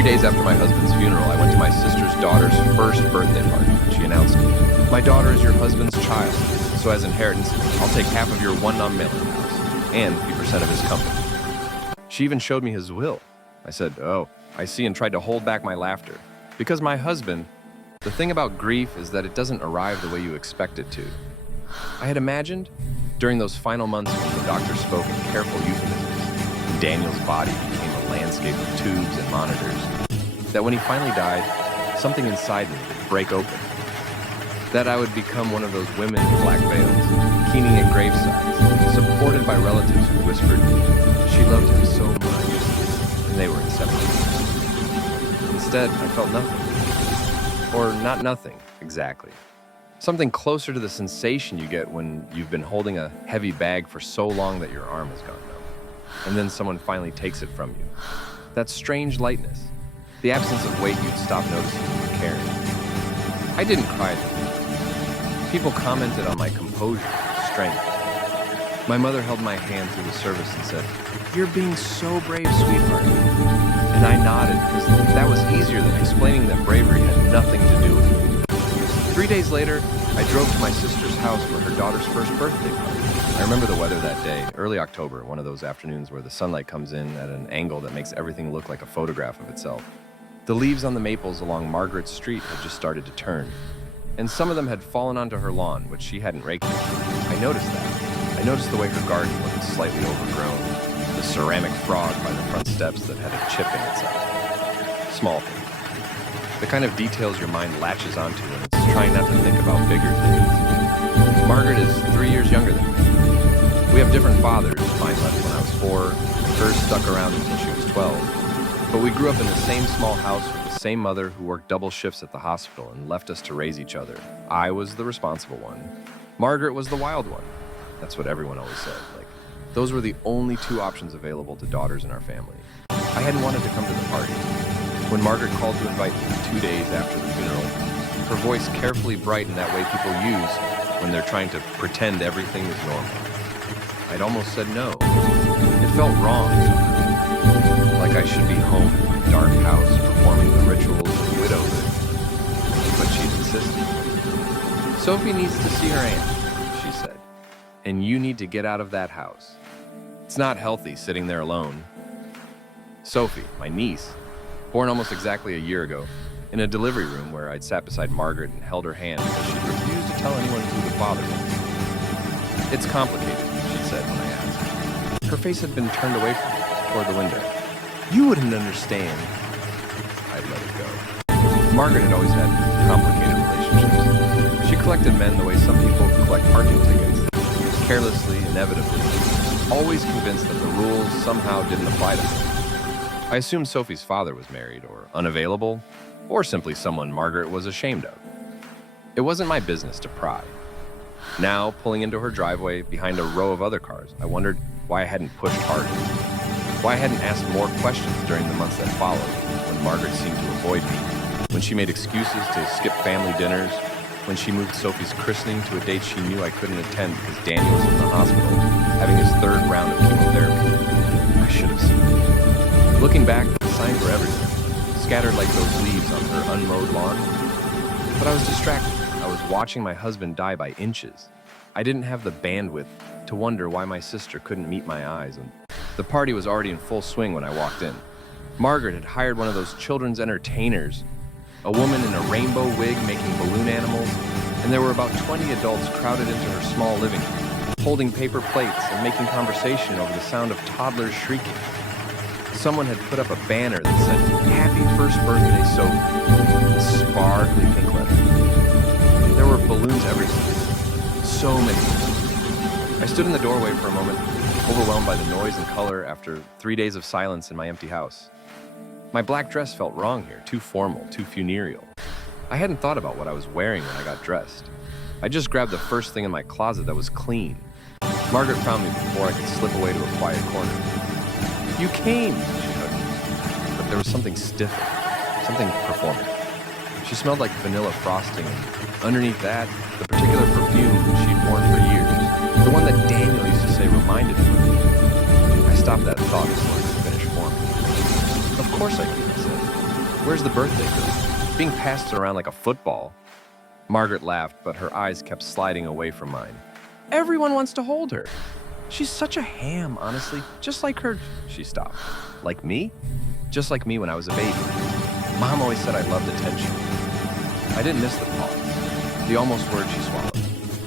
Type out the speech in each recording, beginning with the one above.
3 days after my husband's funeral, I went to my sister's daughter's first birthday party. She announced, "My daughter is your husband's child, so as inheritance, I'll take half of your one non-mailing house and 50% of his company." She even showed me his will. I said, "Oh, I see," and tried to hold back my laughter. Because my husband, the thing about grief is that it doesn't arrive the way you expect it to. I had imagined, during those final months when the doctor spoke in careful euphemisms, and Daniel's body became a landscape of tubes and monitors, that when he finally died, something inside me would break open. That I would become one of those women in black veils, keening at gravesides, supported by relatives who whispered, "She loved him so much," and they were inseparable. Instead, I felt nothing. Or not nothing, exactly. Something closer to the sensation you get when you've been holding a heavy bag for so long that your arm has gone numb, and then someone finally takes it from you. That strange lightness, the absence of weight you'd stop noticing you were carrying. I didn't cry though. People commented on my composure, strength. My mother held my hand through the service and said, "You're being so brave, sweetheart." And I nodded because that was easier than explaining that bravery had nothing to do with it. 3 days later, I drove to my sister's house for her daughter's first birthday party. I remember the weather that day, early October, one of those afternoons where the sunlight comes in at an angle that makes everything look like a photograph of itself. The leaves on the maples along Margaret Street had just started to turn, and some of them had fallen onto her lawn, which she hadn't raked yet. I noticed that. I noticed the way her garden looked slightly overgrown, the ceramic frog by the front steps that had a chip in its eye. Small things. The kind of details your mind latches onto when it's trying not to think about bigger things. Margaret is 3 years younger than me. We have different fathers. Mine left when I was 4, hers stuck around until she was 12. But we grew up in the same small house with the same mother who worked double shifts at the hospital and left us to raise each other. I was the responsible one. Margaret was the wild one. That's what everyone always said. Like, those were the only two options available to daughters in our family. I hadn't wanted to come to the party. When Margaret called to invite me 2 days after the funeral, her voice carefully brightened that way people use when they're trying to pretend everything is normal. I'd almost said no. It felt wrong somehow. Like I should be home in my dark house performing the rituals of widowhood. But she'd insisted. "Sophie needs to see her aunt," she said. "And you need to get out of that house. It's not healthy sitting there alone." Sophie, my niece, born almost exactly a year ago, in a delivery room where I'd sat beside Margaret and held her hand because she'd refused to tell anyone who the father was. "It's complicated," she said when I asked. Her face had been turned away from me, toward the window. "You wouldn't understand." I'd let it go. Margaret had always had complicated relationships. She collected men the way some people collect parking tickets, carelessly, inevitably, always convinced that the rules somehow didn't apply to her. I assumed Sophie's father was married or unavailable, or simply someone Margaret was ashamed of. It wasn't my business to pry. Now, pulling into her driveway behind a row of other cars, I wondered why I hadn't pushed harder, why I hadn't asked more questions during the months that followed, when Margaret seemed to avoid me, when she made excuses to skip family dinners, when she moved Sophie's christening to a date she knew I couldn't attend because Daniel was in the hospital, having his 3rd round of chemotherapy. I should have seen it. Looking back, the signs were everywhere, scattered like those leaves on her unmowed lawn. But I was distracted. I was watching my husband die by inches. I didn't have the bandwidth to wonder why my sister couldn't meet my eyes, and the party was already in full swing when I walked in. Margaret had hired one of those children's entertainers, a woman in a rainbow wig making balloon animals, and there were about 20 adults crowded into her small living room, holding paper plates and making conversation over the sound of toddlers shrieking. Someone had put up a banner that said, "Happy first birthday, Sophie," in sparkly pink letters. There were balloons everywhere. So many balloons. I stood in the doorway for a moment, overwhelmed by the noise and color after 3 days of silence in my empty house. My black dress felt wrong here, too formal, too funereal. I hadn't thought about what I was wearing when I got dressed. I just grabbed the first thing in my closet that was clean. Margaret found me before I could slip away to a quiet corner. "You came," she hugged me. But there was something stiffer, something performative. She smelled like vanilla frosting, and underneath that, the particular perfume she'd worn for years, the one that Daniel used to say reminded him of me. I stopped that thought before it could finish forming. "Of course I came," I said. Where's the birthday girl? Being passed around like a football. Margaret laughed, but her eyes kept sliding away from mine. Everyone wants to hold her. She's such a ham, honestly. Just like her. She stopped. Like me? Just like me when I was a baby. Mom always said I loved attention. I didn't miss the pause. The almost word she swallowed.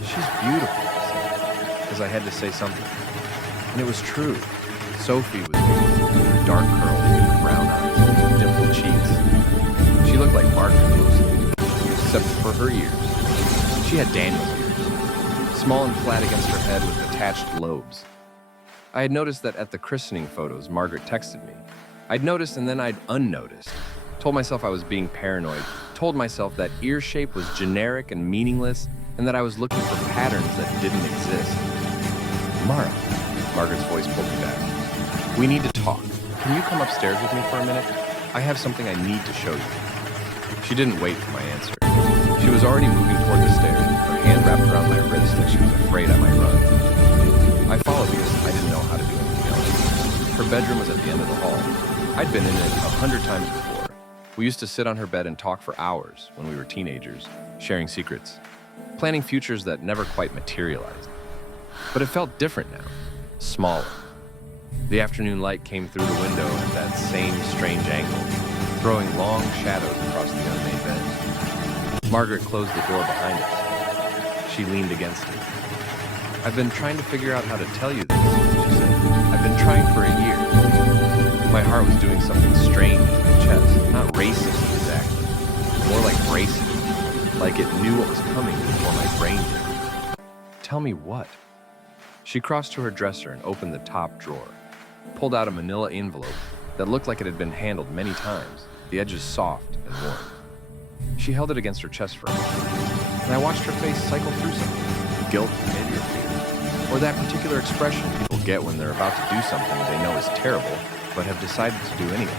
She's beautiful, I said, because I had to say something. And it was true. Sophie was beautiful, with her dark curls, her brown eyes, and dimpled cheeks. She looked like Margaret mostly, except for her ears. She had Daniel's ears, small and flat against her head with attached lobes. I had noticed that at the christening photos Margaret texted me. I'd noticed and then I'd unnoticed. Told myself I was being paranoid, told myself that ear shape was generic and meaningless, and that I was looking for patterns that didn't exist. Mara, Margaret's voice pulled me back. We need to talk. Can you come upstairs with me for a minute? I have something I need to show you. She didn't wait for my answer. She was already moving toward the stairs, her hand wrapped around my wrist like she was afraid I might run. I followed because I didn't know how to do anything else. Her bedroom was at the end of the hall. I'd been in it 100 times before. We used to sit on her bed and talk for hours when we were teenagers, sharing secrets, planning futures that never quite materialized. But it felt different now, smaller. The afternoon light came through the window at that same strange angle, throwing long shadows across the unmade bed. Margaret closed the door behind us. She leaned against it. I've been trying to figure out how to tell you this, she said. I've been trying for a year. My heart was doing something strange in my chest, not racing exactly, more like bracing. Like it knew what was coming before my brain did. Tell me what? She crossed to her dresser and opened the top drawer, pulled out a manila envelope that looked like it had been handled many times, the edges soft and warm. She held it against her chest for a moment, and I watched her face cycle through something, guilt, maybe, or fear, or that particular expression people get when they're about to do something they know is terrible, but have decided to do anyway.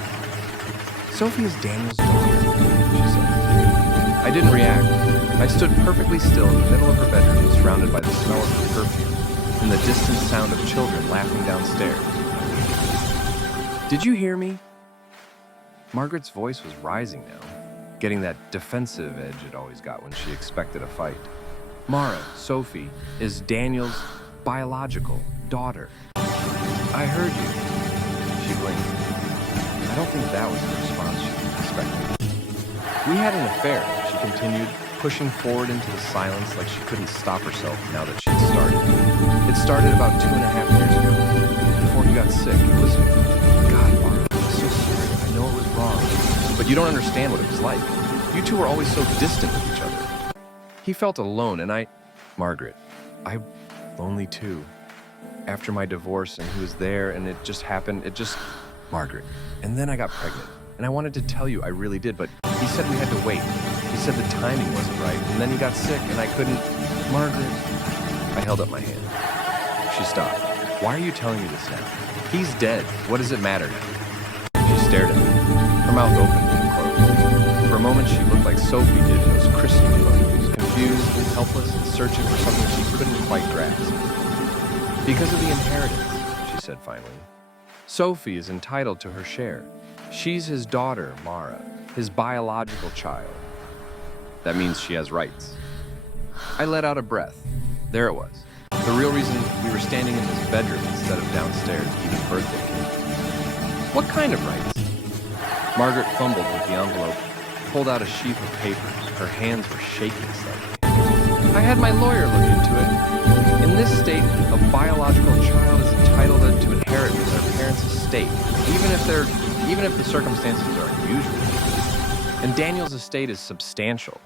Sophie is Daniel's daughter, she said. I didn't react. I stood perfectly still in the middle of her bedroom, surrounded by the smell of her perfume and the distant sound of children laughing downstairs. Did you hear me? Margaret's voice was rising now, getting that defensive edge it always got when she expected a fight. Mara, Sophie, is Daniel's biological daughter. I heard you. She blinked. I don't think that was the response she was expecting. We had an affair, she continued, pushing forward into the silence like she couldn't stop herself now that she'd started. It started about 2.5 years ago, before he got sick. It was... God, Mara, I'm so sorry. I know it was wrong. But you don't understand what it was like. You two were always so distant with each other. He felt alone, and Margaret, I'm lonely too. After my divorce, and he was there, and it just happened, Margaret. And then I got pregnant. And I wanted to tell you, I really did, but he said we had to wait. He said the timing wasn't right, and then he got sick, and I couldn't... Margaret... I held up my hand. She stopped. Why are you telling me this now? He's dead. What does it matter now? She stared at me, her mouth open and closed. For a moment, she looked like Sophie did in those christening photos, confused and helpless and searching for something she couldn't quite grasp. Because of the inheritance, she said finally. Sophie is entitled to her share. She's his daughter, Mara, his biological child. That means she has rights. I let out a breath. There it was. The real reason we were standing in this bedroom instead of downstairs eating birthday cake. What kind of rights? Margaret fumbled with the envelope, pulled out a sheaf of papers. Her hands were shaking slightly. I had my lawyer look into it. In this state, a biological child is entitled to inherit from their parents' estate, even if the circumstances are unusual. And Daniel's estate is substantial.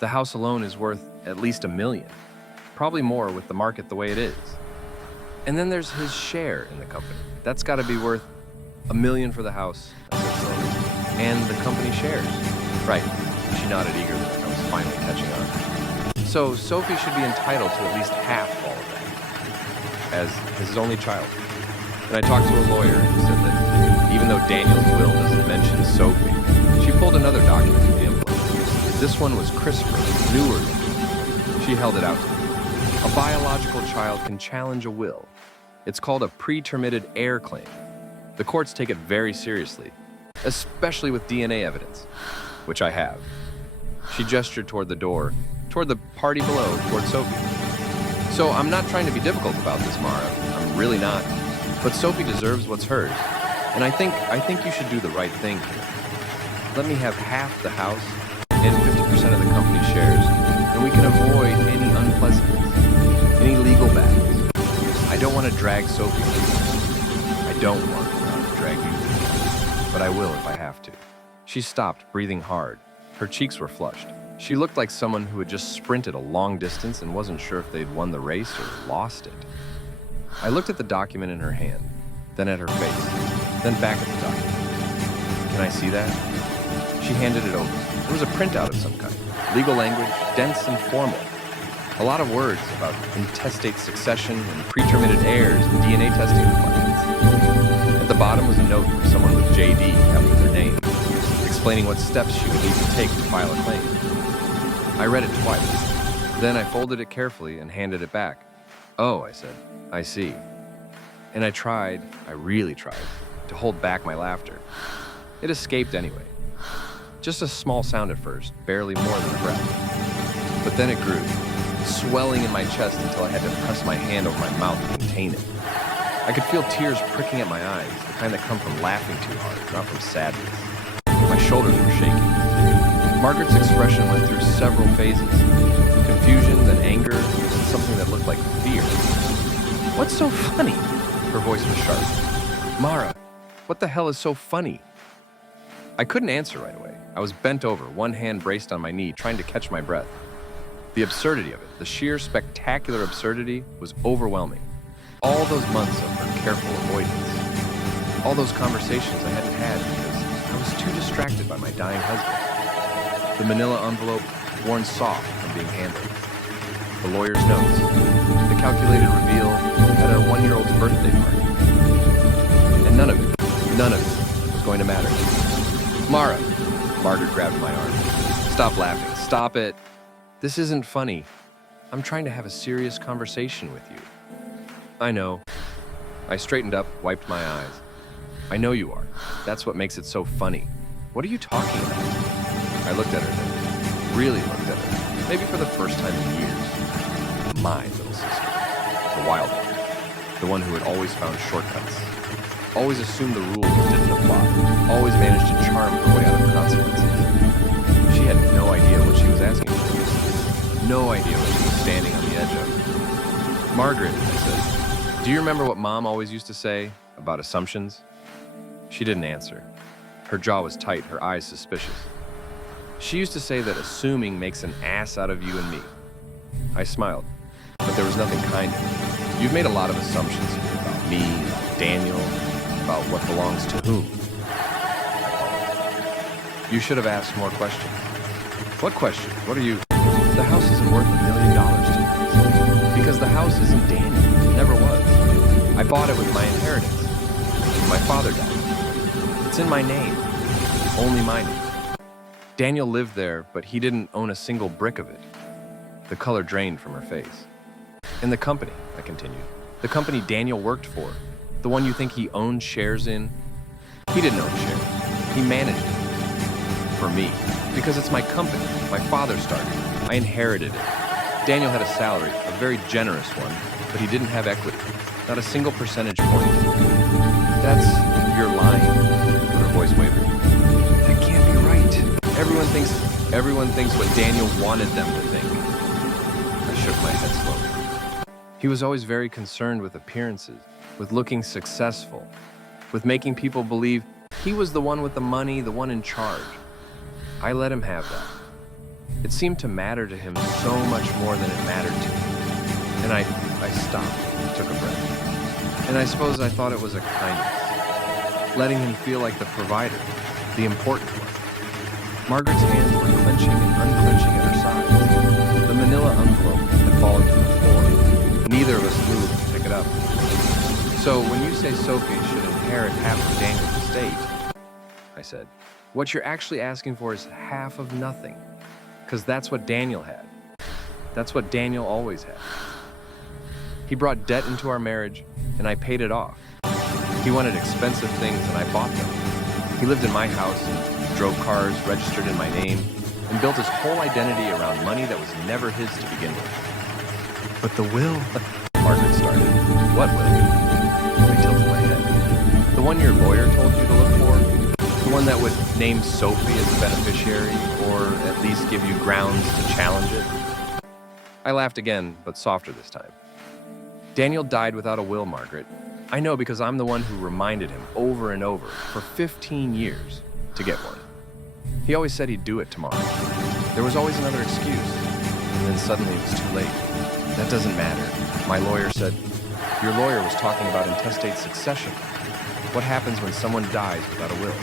The house alone is worth at least $1 million, probably more with the market the way it is. And then there's his share in the company. That's got to be worth $1 million for the house, I said slowly, and the company shares. Right, she nodded eagerly like I was finally catching on. So Sophie should be entitled to at least half all of that, as his only child. And I talked to a lawyer and he said that even though Daniel's will doesn't mention Sophie, she pulled another document from the envelope. This one was crisper, newer looking. She held it out to me. A biological child can challenge a will. It's called a pretermitted heir claim. The courts take it very seriously, especially with DNA evidence, which I have. She gestured toward the door, toward the party below, toward Sophie. So I'm not trying to be difficult about this, Mara. I'm really not. But Sophie deserves what's hers. And I think you should do the right thing here. Let me have half the house and 50% of the company shares, and we can avoid any unpleasantness, any legal battles. I don't want to drag Sophie through this. I don't want to drag you through this, but I will if I have to. She stopped, breathing hard. Her cheeks were flushed. She looked like someone who had just sprinted a long distance and wasn't sure if they'd won the race or lost it. I looked at the document in her hand, then at her face, then back at the document. Can I see that? She handed it over. It was a printout of some kind. Legal language, dense and formal. A lot of words about intestate succession and pretermitted heirs and DNA testing requirements. At the bottom was a note from someone with JD after their name, explaining what steps she would need to take to file a claim. I read it twice. Then I folded it carefully and handed it back. Oh, I said, I see. And I really tried, to hold back my laughter. It escaped anyway. Just a small sound at first, barely more than a breath. But then it grew, swelling in my chest until I had to press my hand over my mouth to contain it. I could feel tears pricking at my eyes, the kind that come from laughing too hard, not from sadness. My shoulders were shaking. Margaret's expression went through several phases. Confusion, then anger, then something that looked like fear. What's so funny? Her voice was sharp. Mara, what the hell is so funny? I couldn't answer right away. I was bent over, one hand braced on my knee, trying to catch my breath. The absurdity of it, the sheer spectacular absurdity, was overwhelming. All those months of her careful avoidance. All those conversations I hadn't had because I was too distracted by my dying husband. The manila envelope, worn soft from being handled. The lawyer's notes. The calculated reveal at a one-year-old's birthday party. And none of it was going to matter. Mara, Margaret grabbed my arm. Stop laughing. Stop it. This isn't funny. I'm trying to have a serious conversation with you. I know. I straightened up, wiped my eyes. I know you are. That's what makes it so funny. What are you talking about? I looked at her then. Really looked at her. Maybe for the first time in years. My little sister. The wild one. The one who had always found shortcuts. Always assumed the rules didn't apply. Always managed to charm her way out of consequences. She had no idea what she was asking for. No idea what she was standing on the edge of. Margaret, I said, do you remember what Mom always used to say about assumptions? She didn't answer. Her jaw was tight, her eyes suspicious. She used to say that assuming makes an ass out of you and me. I smiled, but there was nothing kind in it. You've made a lot of assumptions here about me, about Daniel, about what belongs to whom. You should have asked more questions. What questions? What are you? The house isn't worth $1 million to me. Because the house isn't Daniel. It never was. I bought it with my inheritance. When my father died. It's in my name. Only my name. Daniel lived there, but he didn't own a single brick of it. The color drained from her face. And the company, I continued. The company Daniel worked for. The one you think he owned shares in. He didn't own shares. He managed it. For me. Because it's my company. My father started it. I inherited it. Daniel had a salary, a very generous one, but he didn't have equity. Not a single percentage point. That's... you're lying. Her voice wavered. That can't be right. Everyone thinks what Daniel wanted them to think. I shook my head slowly. He was always very concerned with appearances, with looking successful, with making people believe he was the one with the money, the one in charge. I let him have that. It seemed to matter to him so much more than it mattered to me. And I stopped, took a breath. And I suppose I thought it was a kindness, letting him feel like the provider, the important one. Margaret's hands were clenching and unclenching at her sides. The manila envelope had fallen to the floor. Neither of us moved to pick it up. So when you say Sophie should inherit half of Daniel's estate, I said, what you're actually asking for is half of nothing. Because that's what Daniel had. That's what Daniel always had. He brought debt into our marriage, and I paid it off. He wanted expensive things, and I bought them. He lived in my house, drove cars registered in my name, and built his whole identity around money that was never his to begin with. But the will... Margaret started. What will? I tilted my head. The one your lawyer told you to look for? The one that would name Sophie as the beneficiary, or at least give you grounds to challenge it? I laughed again, but softer this time. Daniel died without a will, Margaret. I know because I'm the one who reminded him over and over for 15 years to get one. He always said he'd do it tomorrow. There was always another excuse, and then suddenly it was too late. That doesn't matter. My lawyer said, your lawyer was talking about intestate succession. What happens when someone dies without a will?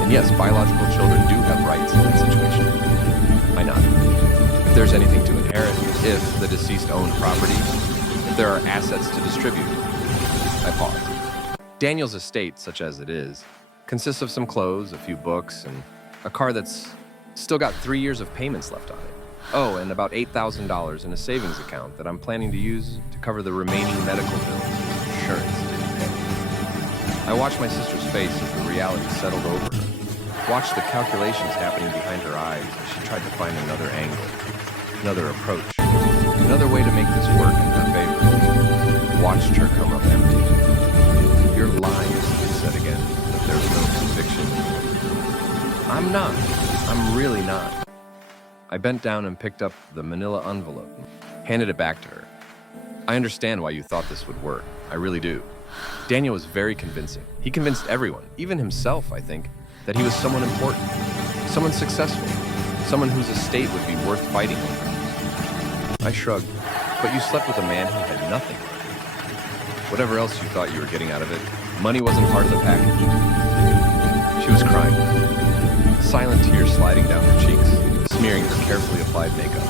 And yes, biological children do have rights in that situation. I nodded. If there's anything to inherit, if the deceased owned property, if there are assets to distribute. I paused. Daniel's estate, such as it is, consists of some clothes, a few books, and a car that's still got 3 years of payments left on it. Oh, and about $8,000 in a savings account that I'm planning to use to cover the remaining medical bills insurance didn't pay. I watched my sister's face as the reality settled over her. Watched the calculations happening behind her eyes as she tried to find another angle, another approach, another way to make this work in her favor. Watched her come up empty. You're lying, she said again, but there's no conviction. I'm not. I'm really not. I bent down and picked up the manila envelope and handed it back to her. I understand why you thought this would work. I really do. Daniel was very convincing. He convinced everyone, even himself, I think, that he was someone important, someone successful, someone whose estate would be worth fighting over. I shrugged. But you slept with a man who had nothing. Whatever else you thought you were getting out of it, money wasn't part of the package. She was crying, silent tears sliding down her cheeks, smearing her carefully applied makeup.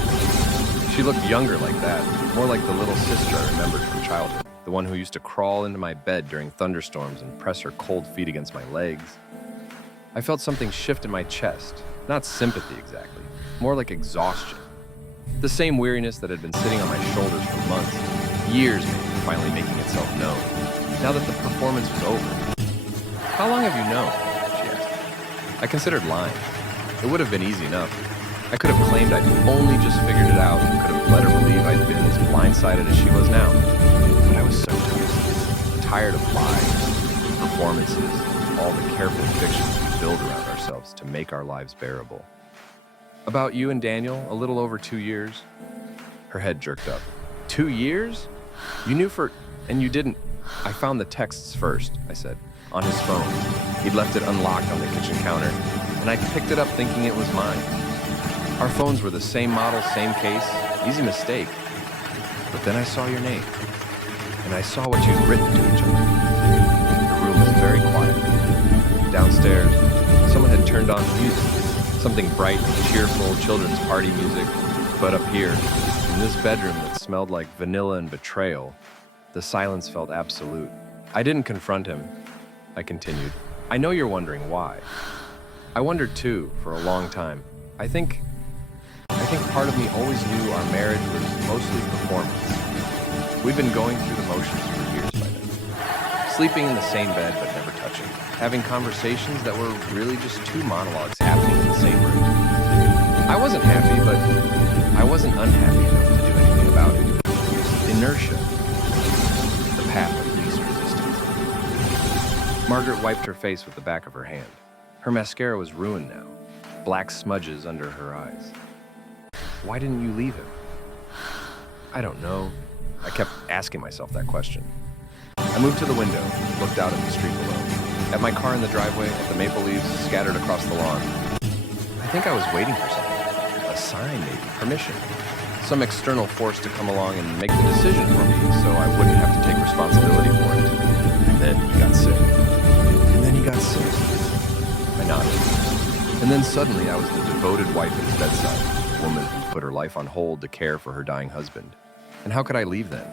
She looked younger like that, more like the little sister I remembered from childhood, the one who used to crawl into my bed during thunderstorms and press her cold feet against my legs. I felt something shift in my chest, not sympathy exactly, more like exhaustion. The same weariness that had been sitting on my shoulders for months, years maybe, finally making itself known, now that the performance was over. How long have you known? She asked. I considered lying. It would have been easy enough. I could have claimed I'd only just figured it out and could have let her believe I'd been as blindsided as she was now. But I was so tired. Tired of lies, performances, all the careful fictions we build around ourselves to make our lives bearable. About you and Daniel, a little over 2 years. Her head jerked up. 2 years? You knew and you didn't. I found the texts first, I said, on his phone. He'd left it unlocked on the kitchen counter, and I picked it up thinking it was mine. Our phones were the same model, same case, easy mistake. But then I saw your name, and I saw what you'd written to each other. The room was very quiet. Downstairs, someone had turned on music. Something bright, cheerful, children's party music. But up here, in this bedroom that smelled like vanilla and betrayal, the silence felt absolute. I didn't confront him. I continued. I know you're wondering why. I wondered too, for a long time. I think part of me always knew our marriage was mostly performance. We'd been going through the motions for years by then. Sleeping in the same bed but never touching. Having conversations that were really just two monologues happening in the same room. I wasn't happy, but I wasn't unhappy enough to do anything about it. Inertia. The path of least resistance. Margaret wiped her face with the back of her hand. Her mascara was ruined now. Black smudges under her eyes. Why didn't you leave him? I don't know. I kept asking myself that question. I moved to the window, looked out at the street below. At my car in the driveway, at the maple leaves scattered across the lawn. I think I was waiting for something. A sign, maybe. Permission. Some external force to come along and make the decision for me so I wouldn't have to take responsibility for it. And then he got sick. And then he got sick. I nodded. And then suddenly I was the devoted wife at his bedside, a woman who put her life on hold to care for her dying husband. And how could I leave then?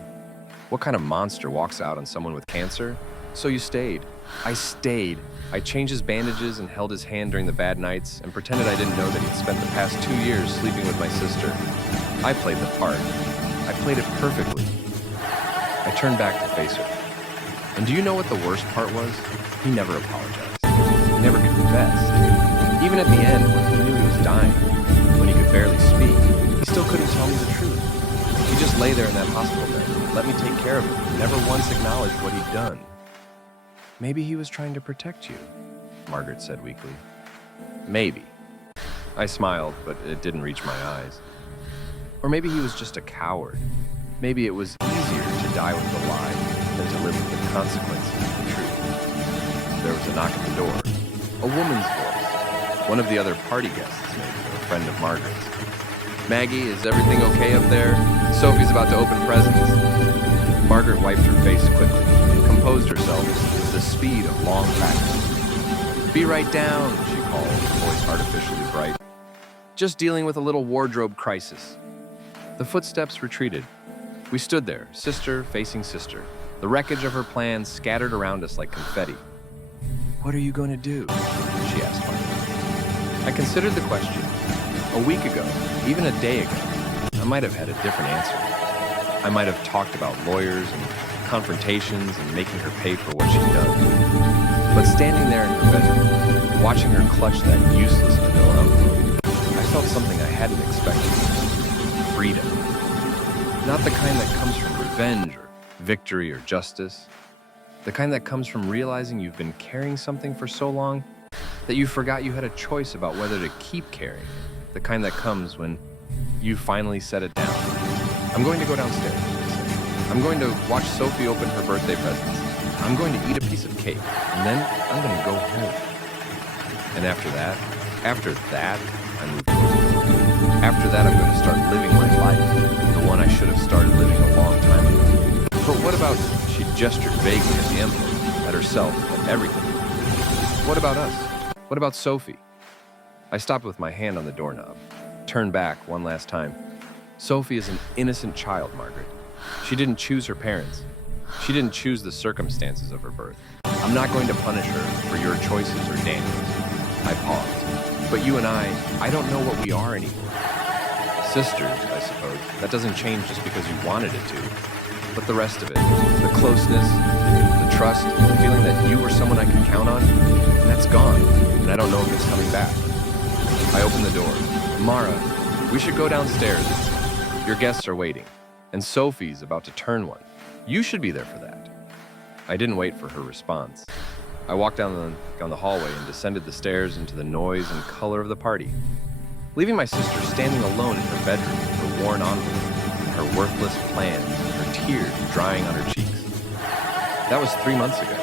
What kind of monster walks out on someone with cancer? So you stayed. I stayed. I changed his bandages and held his hand during the bad nights and pretended I didn't know that he'd spent the past 2 years sleeping with my sister. I played the part. I played it perfectly. I turned back to face her. And do you know what the worst part was? He never apologized. he never confessed. Even at the end, when he knew he was dying, when he could barely speak, he still couldn't tell me the truth. He just lay there in that hospital bed, let me take care of him, never once acknowledged what he'd done. Maybe he was trying to protect you, Margaret said weakly. Maybe. I smiled, but it didn't reach my eyes. Or maybe he was just a coward. Maybe it was easier to die with the lie than to live with the consequences of the truth. There was a knock at the door. A woman's voice. One of the other party guests, maybe, or a friend of Margaret's. Maggie, is everything okay up there? Sophie's about to open presents. Margaret wiped her face quickly, composed herself with the speed of long practice. Be right down, she called, voice artificially bright. Just dealing with a little wardrobe crisis. The footsteps retreated. We stood there, sister facing sister, the wreckage of her plans scattered around us like confetti. What are you going to do? She asked finally. I considered the question. A week ago, even a day ago, I might have had a different answer. I might have talked about lawyers and confrontations and making her pay for what she'd done. But standing there in her bedroom, watching her clutch that useless manila envelope, I felt something I hadn't expected. Freedom. Not the kind that comes from revenge or victory or justice. The kind that comes from realizing you've been carrying something for so long that you forgot you had a choice about whether to keep carrying it. The kind that comes when you finally set it down. I'm going to go downstairs, I said. I'm going to watch Sophie open her birthday presents. I'm going to eat a piece of cake, and then I'm going to go home. And after that, I moved forward. After that, I'm going to start living my life, the one I should have started living a long time ago. But what about, she gestured vaguely at the envelope, at herself, at everything. What about us? What about Sophie? I stopped with my hand on the doorknob, turned back one last time. Sophie is an innocent child, Margaret. She didn't choose her parents. She didn't choose the circumstances of her birth. I'm not going to punish her for your choices or Daniel's. I paused. But you and I don't know what we are anymore. Sisters, I suppose. That doesn't change just because you wanted it to. But the rest of it, the closeness, the trust, the feeling that you were someone I could count on, that's gone, and I don't know if it's coming back. I opened the door. Mara, we should go downstairs. Your guests are waiting, and Sophie's about to turn one. You should be there for that. I didn't wait for her response. I walked down the hallway and descended the stairs into the noise and color of the party, leaving my sister standing alone in her bedroom with her worn envelope and her worthless plans and her tears drying on her cheeks. That was 3 months ago.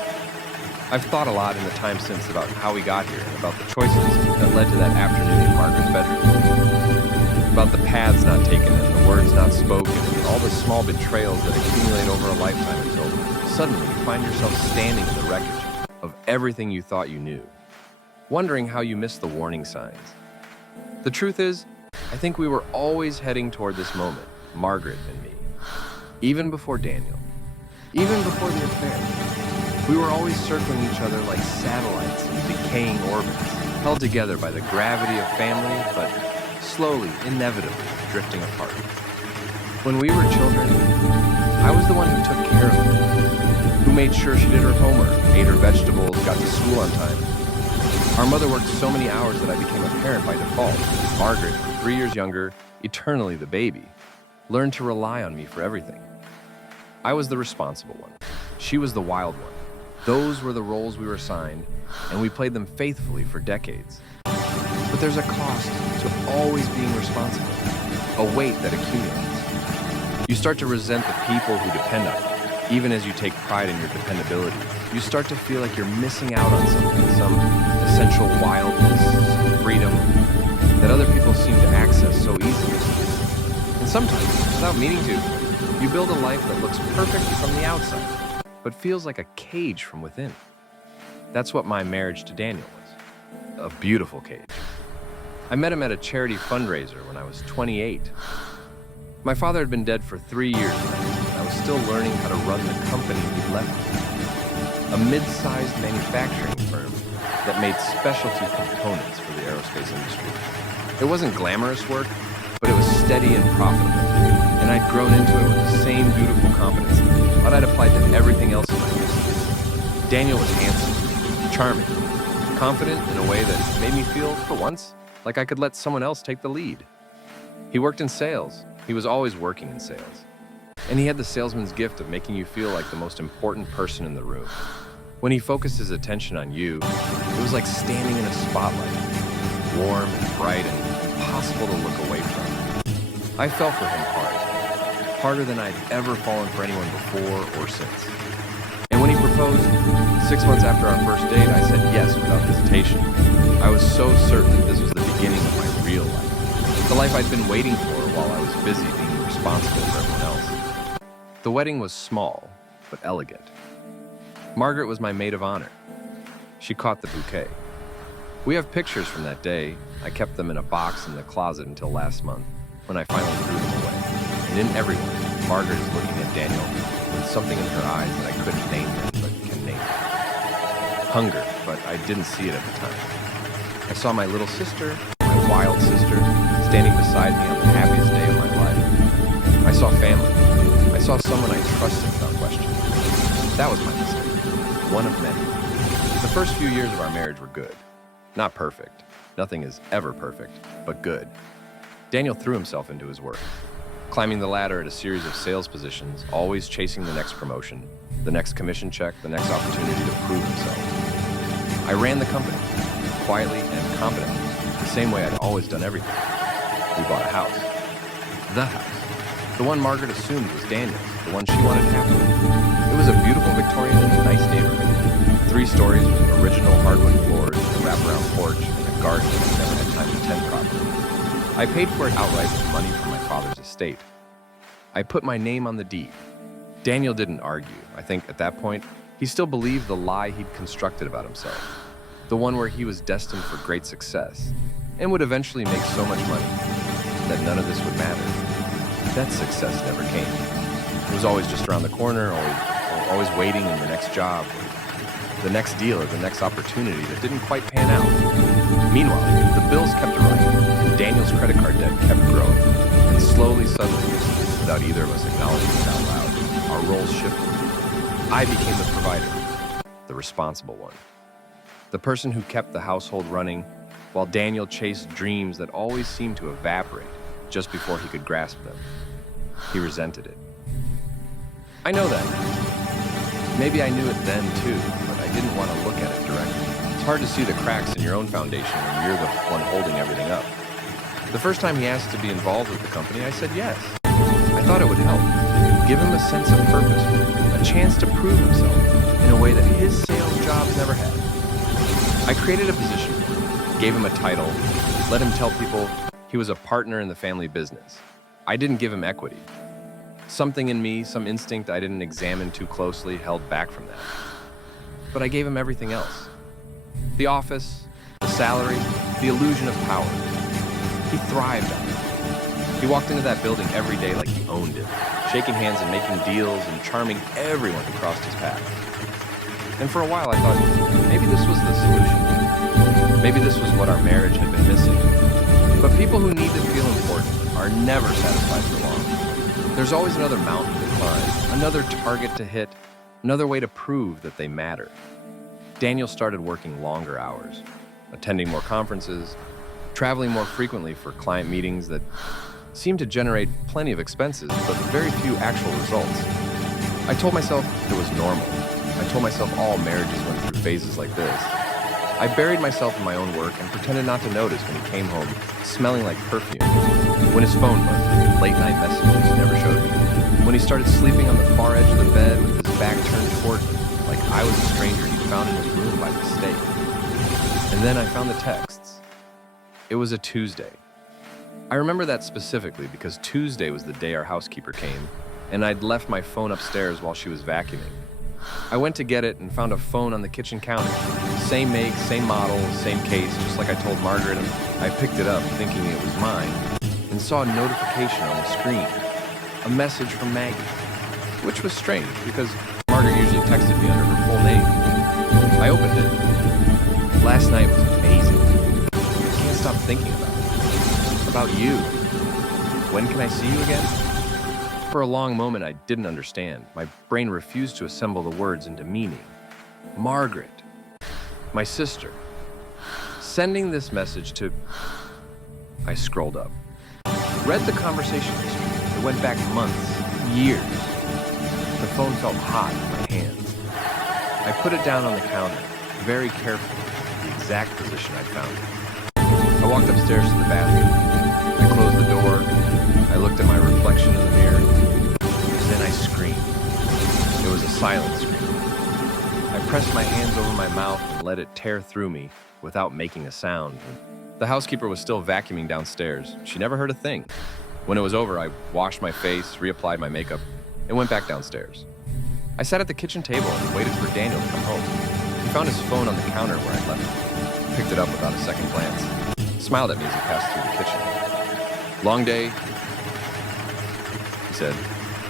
I've thought a lot in the time since about how we got here and about the choices that led to that afternoon in Margaret's bedroom. About the paths not taken and the words not spoken and all the small betrayals that accumulate over a lifetime until suddenly you find yourself standing in the wreckage of everything you thought you knew, wondering how you missed the warning signs. The truth is, I think we were always heading toward this moment, Margaret and me. Even before Daniel. Even before the affair. We were always circling each other like satellites in decaying orbits, held together by the gravity of family, but slowly, inevitably, drifting apart. When we were children, I was the one who took care of things, who made sure she did her homework, ate her vegetables, got to school on time. Our mother worked so many hours that I became a parent by default. Margaret, 3 years younger, eternally the baby, learned to rely on me for everything. I was the responsible one. She was the wild one. Those were the roles we were assigned, and we played them faithfully for decades. But there's a cost to always being responsible, a weight that accumulates. You start to resent the people who depend on you, even as you take pride in your dependability. You start to feel like you're missing out on something, some essential wildness, some freedom that other people seem to access so easily. And sometimes, without meaning to, you build a life that looks perfect from the outside, but feels like a cage from within. That's what my marriage to Daniel was. A beautiful cage. I met him at a charity fundraiser when I was 28. My father had been dead for 3 years, and I was still learning how to run the company he'd left me. A mid-sized manufacturing firm that made specialty components for the aerospace industry. It wasn't glamorous work, but it was steady and profitable, and I'd grown into it with the same dutiful competency, but I'd applied to everything else in my life. Daniel was handsome, charming, confident in a way that made me feel, for once, like I could let someone else take the lead. He worked in sales. He was always working in sales. And he had the salesman's gift of making you feel like the most important person in the room. When he focused his attention on you, it was like standing in a spotlight, warm and bright and impossible to look away from. I fell for him hard, harder than I'd ever fallen for anyone before or since. And when he proposed, 6 months after our first date, I said yes without hesitation. I was so certain that this was the beginning of my real life, the life I'd been waiting for while I was busy being responsible for everyone else. The wedding was small, but elegant. Margaret was my maid of honor. She caught the bouquet. We have pictures from that day. I kept them in a box in the closet until last month, when I finally threw them away. And in everyone, Margaret is looking at Daniel with something in her eyes that I couldn't name then, but can name it. Hunger, but I didn't see it at the time. I saw my little sister, my wild sister, standing beside me on the happiest day of my life. I saw family. I saw someone I trusted without question. That was my mistake. One of many. The first few years of our marriage were good. Not perfect. Nothing is ever perfect, but good. Daniel threw himself into his work, climbing the ladder at a series of sales positions, always chasing the next promotion, the next commission check, the next opportunity to prove himself. I ran the company, quietly and confidently, the same way I'd always done everything. We bought a house. The house. The one Margaret assumed was Daniel's, the one she wanted happily. It was a beautiful Victorian and nice neighborhood. 3 stories with original hardwood floors, a wraparound porch, and a garden that I never had time to tend properly. I paid for it outright with money from my father's estate. I put my name on the deed. Daniel didn't argue. I think at that point, he still believed the lie he'd constructed about himself. The one where he was destined for great success and would eventually make so much money that none of this would matter. That success never came. It was always just around the corner, always waiting in the next job, the next deal, or the next opportunity that didn't quite pan out. Meanwhile, the bills kept arriving, Daniel's credit card debt kept growing, and slowly, suddenly, without either of us acknowledging it out loud, our roles shifted. I became the provider, the responsible one, the person who kept the household running, while Daniel chased dreams that always seemed to evaporate just before he could grasp them. He resented it. I know that now. Maybe I knew it then too, but I didn't want to look at it directly. It's hard to see the cracks in your own foundation when you're the one holding everything up. The first time he asked to be involved with the company, I said yes. I thought it would help. Give him a sense of purpose, a chance to prove himself in a way that his sales jobs never had. I created a position for him, gave him a title, let him tell people he was a partner in the family business. I didn't give him equity. Something in me, some instinct I didn't examine too closely, held back from that. But I gave him everything else. The office, the salary, the illusion of power. He thrived on it. He walked into that building every day like he owned it, shaking hands and making deals and charming everyone who crossed his path. And for a while I thought, maybe this was the solution. Maybe this was what our marriage had been missing. But people who need to feel important are never satisfied for long. There's always another mountain to climb, another target to hit, another way to prove that they matter. Daniel started working longer hours, attending more conferences, traveling more frequently for client meetings that seemed to generate plenty of expenses, but very few actual results. I told myself it was normal. I told myself all marriages went through phases like this. I buried myself in my own work and pretended not to notice when he came home smelling like perfume, when his phone buzzed, late-night messages never showed me, when he started sleeping on the far edge of the bed with his back turned toward me, like I was a stranger he'd found in his room by mistake. And then I found the texts. It was a Tuesday. I remember that specifically because Tuesday was the day our housekeeper came, and I'd left my phone upstairs while she was vacuuming. I went to get it and found a phone on the kitchen counter. Same make, same model, same case, just like I told Margaret, and I picked it up thinking it was mine, and saw a notification on the screen. A message from Maggie, which was strange because Margaret usually texted me under her full name. I opened it. Last night was amazing. I can't stop thinking about it. About you. When can I see you again? For a long moment, I didn't understand. My brain refused to assemble the words into meaning. Margaret. My sister. Sending this message to... I scrolled up. Read the conversation history. It went back months, years. The phone felt hot in my hands. I put it down on the counter, very carefully, the exact position I'd found it. I walked upstairs to the bathroom. I closed the door. I looked at my reflection in the mirror. And then I screamed. It was a silent scream. I pressed my hands over my mouth and let it tear through me without making a sound. The housekeeper was still vacuuming downstairs. She never heard a thing. When it was over, I washed my face, reapplied my makeup, and went back downstairs. I sat at the kitchen table and waited for Daniel to come home. He found his phone on the counter where I'd left it, picked it up without a second glance, smiled at me as he passed through the kitchen. Long day, he said.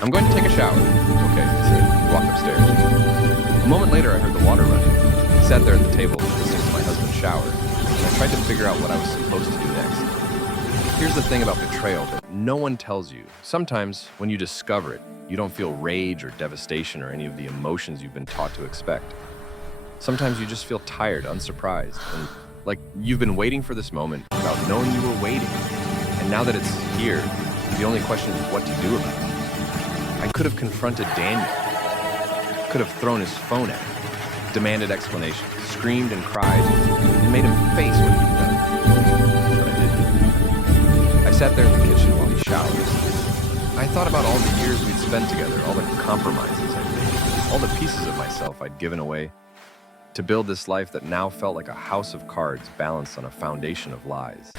I'm going to take a shower. Okay, I said. He walked upstairs. A moment later, I heard the water running. I sat there at the table, listening to my husband shower, and I tried to figure out what I was supposed to do next. Here's the thing about betrayal that no one tells you. Sometimes, when you discover it, you don't feel rage or devastation or any of the emotions you've been taught to expect. Sometimes you just feel tired, unsurprised, and like you've been waiting for this moment without knowing you were waiting. And now that it's here, the only question is what to do about it. I could have confronted Daniel, could have thrown his phone at him, demanded explanations, screamed and cried, and made him face what he'd done. But I didn't. I sat there in the kitchen while he showered. I thought about all the years we'd spent together, all the compromises I'd made, all the pieces of myself I'd given away to build this life that now felt like a house of cards balanced on a foundation of lies.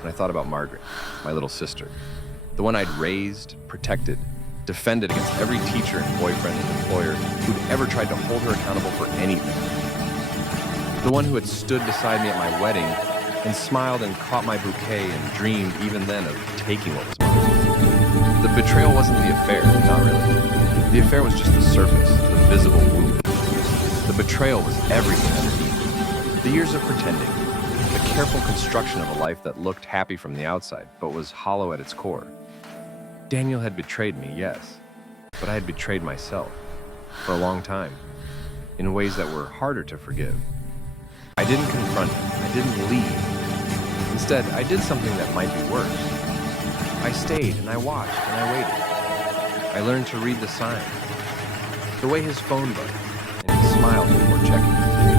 And I thought about Margaret, my little sister, the one I'd raised, protected, defended against every teacher and boyfriend and employer who'd ever tried to hold her accountable for anything. The one who had stood beside me at my wedding and smiled and caught my bouquet and dreamed even then of taking what was mine. The betrayal wasn't the affair, not really. The affair was just the surface, the visible wound. The betrayal was everything underneath. The years of pretending, the careful construction of a life that looked happy from the outside, but was hollow at its core. Daniel had betrayed me, yes, but I had betrayed myself for a long time, in ways that were harder to forgive. I didn't confront him. I didn't leave. Instead, I did something that might be worse. I stayed and I watched and I waited. I learned to read the signs. The way his phone buzzed, and he smiled before checking.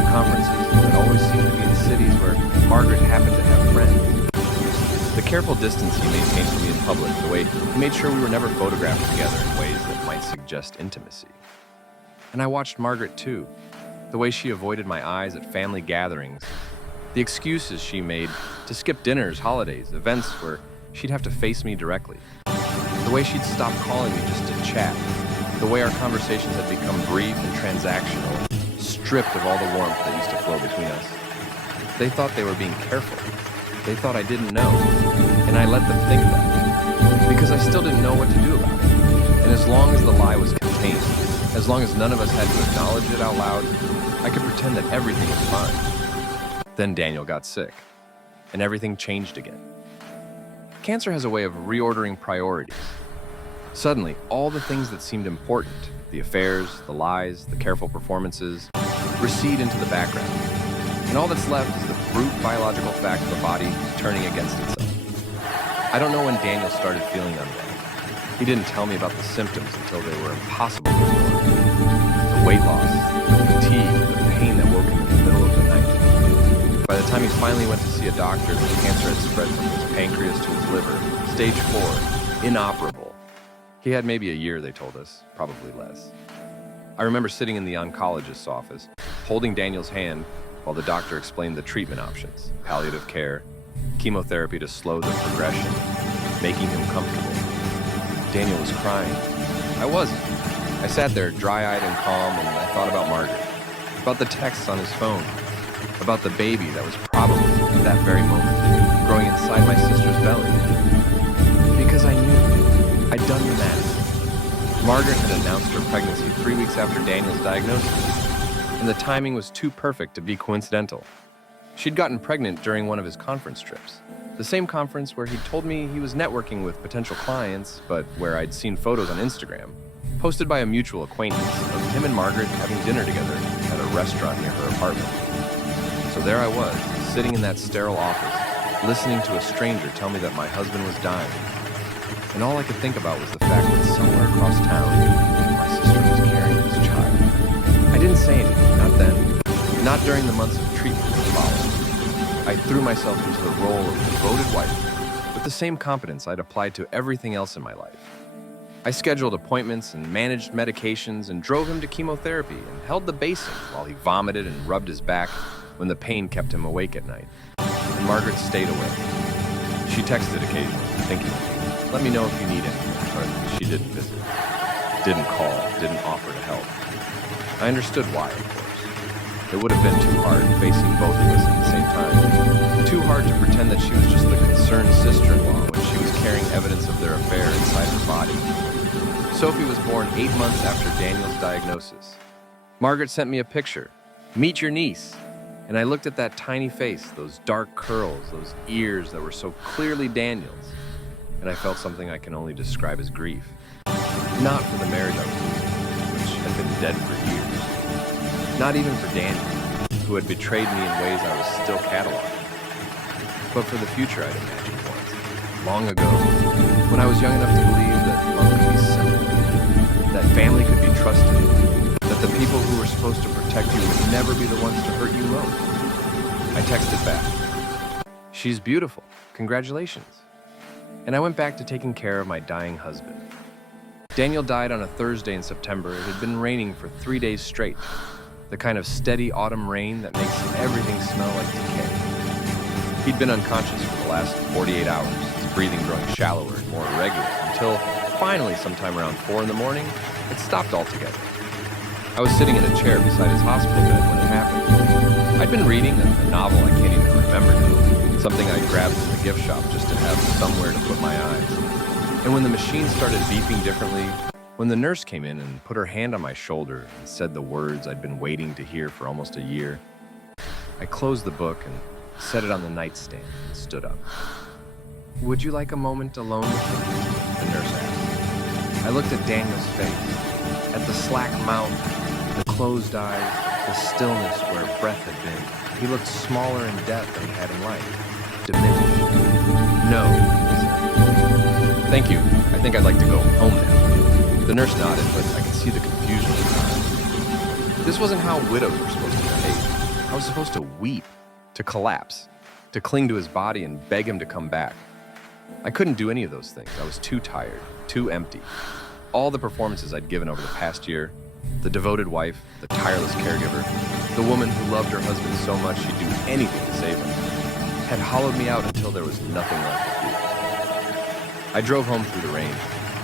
Conferences that always seemed to be in cities where Margaret happened to have friends. The careful distance he maintained from me in public, the way he made sure we were never photographed together in ways that might suggest intimacy. And I watched Margaret too, the way she avoided my eyes at family gatherings, the excuses she made to skip dinners, holidays, events where she'd have to face me directly, the way she'd stop calling me just to chat, the way our conversations had become brief and transactional, stripped of all the warmth that used to flow between us. They thought they were being careful. They thought I didn't know, and I let them think that, because I still didn't know what to do about it. And as long as the lie was contained, as long as none of us had to acknowledge it out loud, I could pretend that everything was fine. Then Daniel got sick, and everything changed again. Cancer has a way of reordering priorities. Suddenly, all the things that seemed important, the affairs, the lies, the careful performances, recede into the background. And all that's left is the brute biological fact of the body turning against itself. I don't know when Daniel started feeling unwell. He didn't tell me about the symptoms until they were impossible to ignore. The weight loss, the fatigue, the pain that woke him in the middle of the night. By the time he finally went to see a doctor, the cancer had spread from his pancreas to his liver, stage 4, inoperable. He had maybe a year, they told us, probably less. I remember sitting in the oncologist's office, holding Daniel's hand while the doctor explained the treatment options, palliative care, chemotherapy to slow the progression, making him comfortable. Daniel was crying. I wasn't. I sat there dry-eyed and calm, and I thought about Margaret, about the texts on his phone, about the baby that was probably, at that very moment, growing inside my sister's belly. Because I knew. I'd done the math. Margaret had announced her pregnancy 3 weeks after Daniel's diagnosis, and the timing was too perfect to be coincidental. She'd gotten pregnant during one of his conference trips, the same conference where he'd told me he was networking with potential clients, but where I'd seen photos on Instagram, posted by a mutual acquaintance of him and Margaret having dinner together at a restaurant near her apartment. So there I was, sitting in that sterile office, listening to a stranger tell me that my husband was dying. And all I could think about was the fact that somewhere across town, my sister was carrying his child. I didn't say anything, not then, not during the months of treatment that followed. I threw myself into the role of devoted wife with the same competence I'd applied to everything else in my life. I scheduled appointments and managed medications and drove him to chemotherapy and held the basin while he vomited and rubbed his back when the pain kept him awake at night. And Margaret stayed away. She texted occasionally, thinking of me. Let me know if you need anything, but she didn't visit. Didn't call, didn't offer to help. I understood why, of course. It would have been too hard facing both of us at the same time. Too hard to pretend that she was just the concerned sister-in-law when she was carrying evidence of their affair inside her body. Sophie was born 8 months after Daniel's diagnosis. Margaret sent me a picture. Meet your niece. And I looked at that tiny face, those dark curls, those ears that were so clearly Daniel's. And I felt something I can only describe as grief. Not for the marriage I was losing, which had been dead for years. Not even for Daniel, who had betrayed me in ways I was still cataloging. But for the future I'd imagined once, long ago, when I was young enough to believe that love could be simple, that family could be trusted, that the people who were supposed to protect you would never be the ones to hurt you most. I texted back, "She's beautiful, congratulations." And I went back to taking care of my dying husband. Daniel died on a Thursday in September. It had been raining for 3 days straight, the kind of steady autumn rain that makes everything smell like decay. He'd been unconscious for the last 48 hours, his breathing growing shallower and more irregular, until finally, sometime around 4 in the morning, it stopped altogether. I was sitting in a chair beside his hospital bed when it happened. I'd been reading a novel I can't even remember now, something I grabbed from the gift shop just to have somewhere to put my eyes. And when the machine started beeping differently, when the nurse came in and put her hand on my shoulder and said the words I'd been waiting to hear for almost a year, I closed the book and set it on the nightstand and stood up. "Would you like a moment alone with me?" the nurse asked. I looked at Daniel's face, at the slack mouth, the closed eyes, the stillness where breath had been. He looked smaller in death than he had in life, diminished. "No," he said. "Thank you. I think I'd like to go home now." The nurse nodded, but I could see the confusion in her eyes. This wasn't how widows were supposed to behave. I was supposed to weep, to collapse, to cling to his body and beg him to come back. I couldn't do any of those things. I was too tired, too empty. All the performances I'd given over the past year, the devoted wife, the tireless caregiver, the woman who loved her husband so much she'd do anything to save him, had hollowed me out until there was nothing left to do. I drove home through the rain.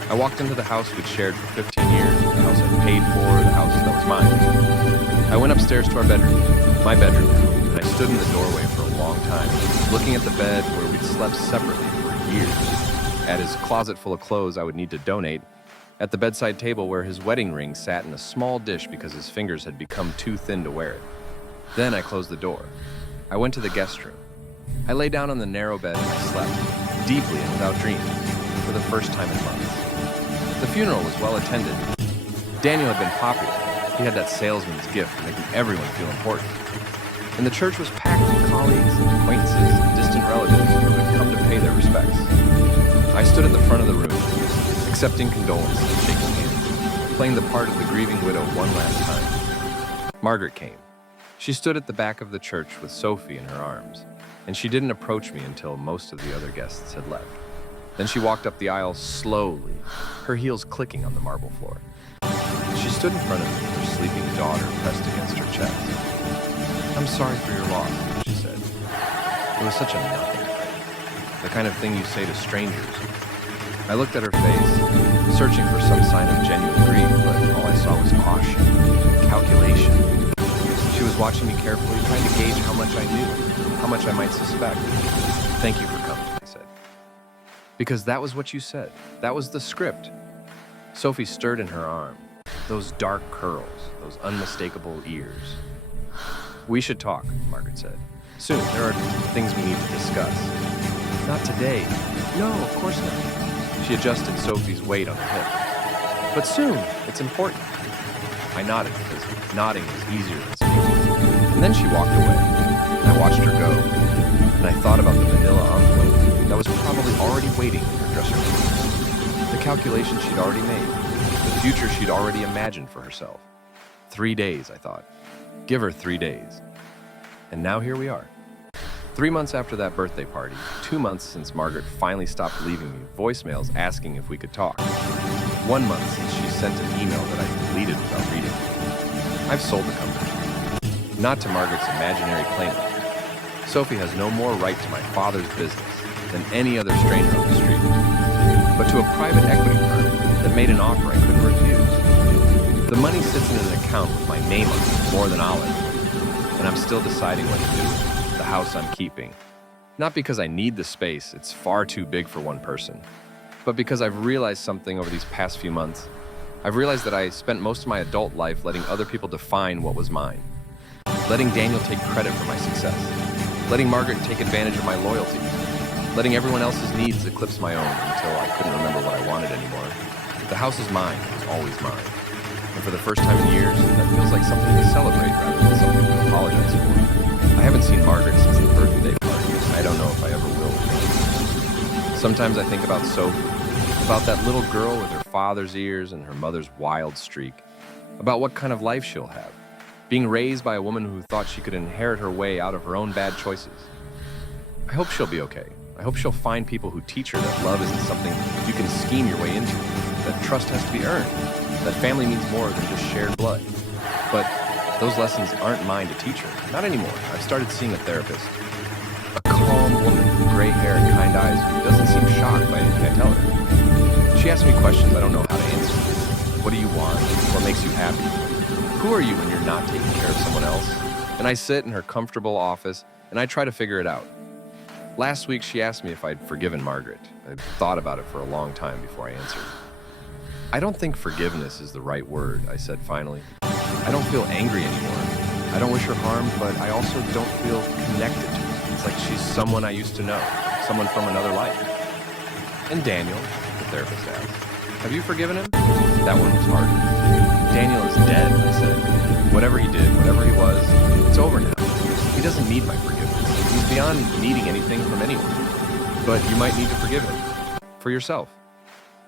I walked into the house we'd shared for 15 years, the house I'd paid for, the house that was mine. I went upstairs to our bedroom, my bedroom now, and I stood in the doorway for a long time, looking at the bed where we'd slept separately for years, at his closet full of clothes I would need to donate, at the bedside table where his wedding ring sat in a small dish because his fingers had become too thin to wear it. Then I closed the door. I went to the guest room. I lay down on the narrow bed and I slept, deeply and without dreams, for the first time in months. The funeral was well attended. Daniel had been popular. He had that salesman's gift of making everyone feel important. And the church was packed with colleagues, acquaintances, and distant relatives who had come to pay their respects. I stood at the front of the room, accepting condolences and shaking hands, playing the part of the grieving widow one last time. Margaret came. She stood at the back of the church with Sophie in her arms, and she didn't approach me until most of the other guests had left. Then she walked up the aisle slowly, her heels clicking on the marble floor. She stood in front of me, her sleeping daughter pressed against her chest. "I'm sorry for your loss," she said. It was such a nothing thing, the kind of thing you say to strangers. I looked at her face, searching for some sign of genuine grief, but all I saw was caution, calculation. She was watching me carefully, trying to gauge how much I knew, how much I might suspect. "Thank you for coming," I said. "Because that was what you said. That was the script." Sophie stirred in her arm. Those dark curls, those unmistakable ears. "We should talk," Margaret said. "Soon. There are things we need to discuss." "Not today." "No, of course not." She adjusted Sophie's weight on her hip. "But soon. It's important." I nodded because nodding was easier than speaking. And then she walked away, and I watched her go, and I thought about the manila envelope that was probably already waiting in her dresser drawer. The calculations she'd already made, the future she'd already imagined for herself. 3 days, I thought. Give her 3 days. And now here we are. 3 months after that birthday party, 2 months since Margaret finally stopped leaving me voicemails asking if we could talk. 1 month since she sent an email that I deleted without reading. I've sold the company. Not to Margaret's imaginary claimant. Sophie has no more right to my father's business than any other stranger on the street, but to a private equity firm that made an offer I couldn't refuse. The money sits in an account with my name on it more than I'll ever do, and I'm still deciding what to do with the house I'm keeping. Not because I need the space, it's far too big for one person, but because I've realized something over these past few months. I've realized that I spent most of my adult life letting other people define what was mine. Letting Daniel take credit for my success. Letting Margaret take advantage of my loyalty. Letting everyone else's needs eclipse my own until I couldn't remember what I wanted anymore. The house is mine, it was always mine. And for the first time in years, that feels like something to celebrate rather than something to apologize for. I haven't seen Margaret since the birthday party. I don't know if I ever will again. Sometimes I think about Sophie, about that little girl with her father's ears and her mother's wild streak, about what kind of life she'll have, being raised by a woman who thought she could inherit her way out of her own bad choices. I hope she'll be okay. I hope she'll find people who teach her that love isn't something you can scheme your way into, that trust has to be earned, that family means more than just shared blood. But those lessons aren't mine to teach her. Not anymore. I've started seeing a therapist. A calm woman with gray hair and kind eyes who doesn't seem shocked by anything I tell her. She asks me questions I don't know how to answer. What do you want? What makes you happy? Who are you when you're not taking care of someone else? And I sit in her comfortable office and I try to figure it out. Last week she asked me if I'd forgiven Margaret. I'd thought about it for a long time before I answered. I don't think forgiveness is the right word, I said finally. I don't feel angry anymore. I don't wish her harm, but I also don't feel connected to her. It's like she's someone I used to know, someone from another life. And Daniel, the therapist asked, have you forgiven him? That one was harder. Daniel is dead, I said. Whatever he did, whatever he was, it's over now. He doesn't need my forgiveness. He's beyond needing anything from anyone. But you might need to forgive him. For yourself.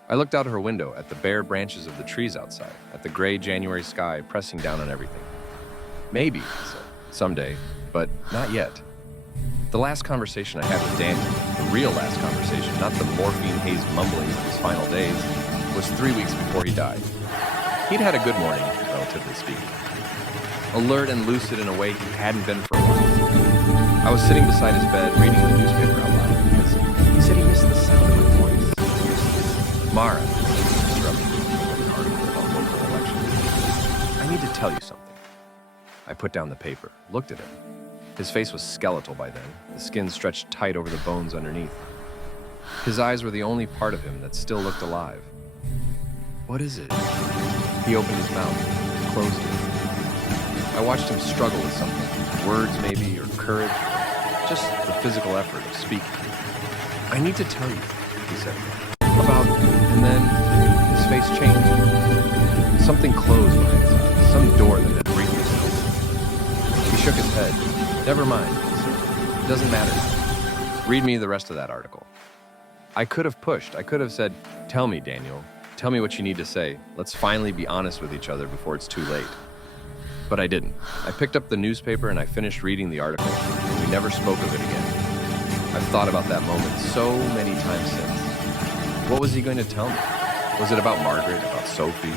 I looked out her window at the bare branches of the trees outside, at the gray January sky pressing down on everything. Maybe, I said, someday, but not yet. The last conversation I had with Daniel, the real last conversation, not the morphine-hazed mumblings of his final days, was 3 weeks before he died. He'd had a good morning, relatively speaking. Alert and lucid in a way he hadn't been for a while. I was sitting beside his bed reading the newspaper out loud because he said he missed the sound of my voice. Mara, interrupted me with an article about local elections. I need to tell you something. I put down the paper, looked at him. His face was skeletal by then, the skin stretched tight over the bones underneath. His eyes were the only part of him that still looked alive. What is it? He opened his mouth, closed it. I watched him struggle with something, words maybe, or courage, or just the physical effort of speaking. I need to tell you, he said, about, and then his face changed. Something closed behind his eyes, some door that had briefly been opened. He shook his head. Never mind, he said. It doesn't matter now. Read me the rest of that article. I could have pushed. I could have said, tell me, Daniel. Tell me what you need to say. Let's finally be honest with each other before it's too late. But I didn't. I picked up the newspaper and I finished reading the article, and we never spoke of it again. I've thought about that moment so many times since. What was he going to tell me? Was it about Margaret, about Sophie,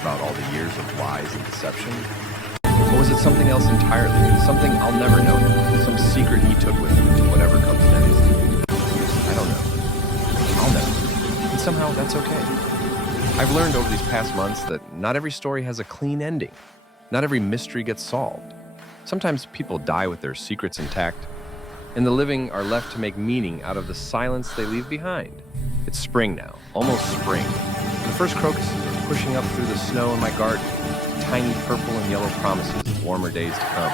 about all the years of lies and deception? Or was it something else entirely? Something I'll never know now, some secret he took with him into whatever comes next? I don't know. I'll never know. And somehow that's okay. I've learned over these past months that not every story has a clean ending. Not every mystery gets solved. Sometimes people die with their secrets intact, and the living are left to make meaning out of the silence they leave behind. It's spring now, almost spring. The first crocuses are pushing up through the snow in my garden, tiny purple and yellow promises of warmer days to come.